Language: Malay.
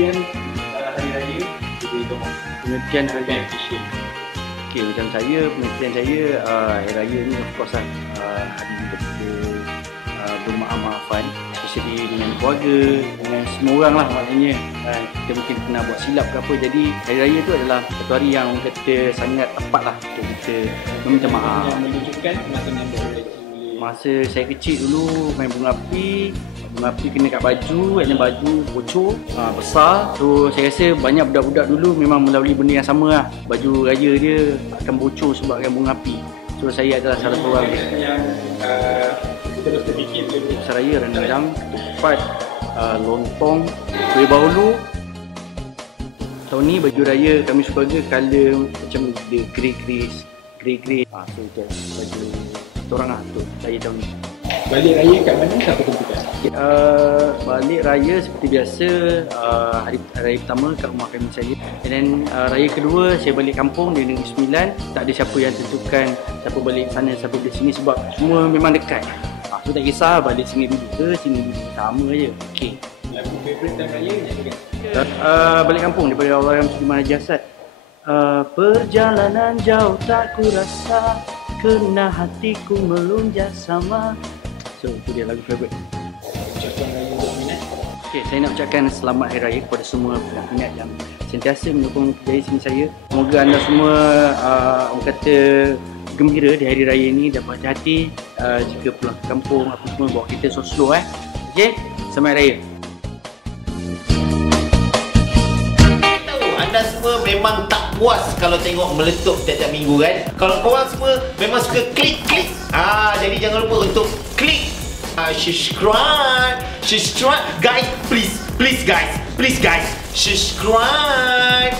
pengertian hari raya kita hitung pengertian hari raya Okey, macam saya, pengertian saya uh, Hari Raya ni of course lah uh, Hari untuk kita uh, bermaaf-maafan Especially dengan keluarga, dengan semua orang lah maknanya uh, ah, Kita mungkin pernah buat silap ke apa. Jadi Hari Raya tu adalah satu hari yang kita sangat tepat lah Untuk kita meminta maaf. Yang menunjukkan kematian yang berlaku Masa saya kecil dulu main bunga api. Bunga api kena kat baju, ada baju bocor ha, besar. So saya rasa banyak budak-budak dulu memang melalui benda yang sama lah. Baju raya dia akan bocor sebabkan bunga api. So saya adalah salah seorang. yang uh, terus terfikir dulu Besar raya, rendang, ketupat, uh, lontong, kuih bahulu. Tahun ni baju raya kami sekeluarga colour macam dia grey-grey Grey-grey. Ha, So itu baju orang lah untuk raya tahun ni. Balik raya kat mana? Siapa tentukan? Uh, balik raya seperti biasa uh, hari raya pertama kat rumah kami saya and then uh, raya kedua saya balik kampung di Negeri Sembilan. Tak ada siapa yang tentukan siapa balik sana siapa balik sini sebab semua memang dekat. Uh, so tak kisah balik sini dulu ke sini dulu. Sama je. Okay. Lagu favourite time raya uh, balik kampung daripada Allah yang Sudirman Haji uh, perjalanan jauh tak ku rasa kena hatiku melunjak sama so itu dia lagu favourite minat Okay, saya nak ucapkan selamat Hari Raya kepada semua peminat yang sentiasa mendukung dari sini saya. Semoga anda semua uh, orang kata gembira di Hari Raya ini dapat hati uh, jika pulang ke kampung apa semua bawa kita slow-slow eh. Okay, selamat Hari Raya. tahu anda semua memang tak puas kalau tengok meletup tiap-tiap minggu kan? Kalau korang semua memang suka klik-klik ah jadi jangan lupa untuk klik. Uh, subscribe subscribe. Guys please please guys please guys subscribe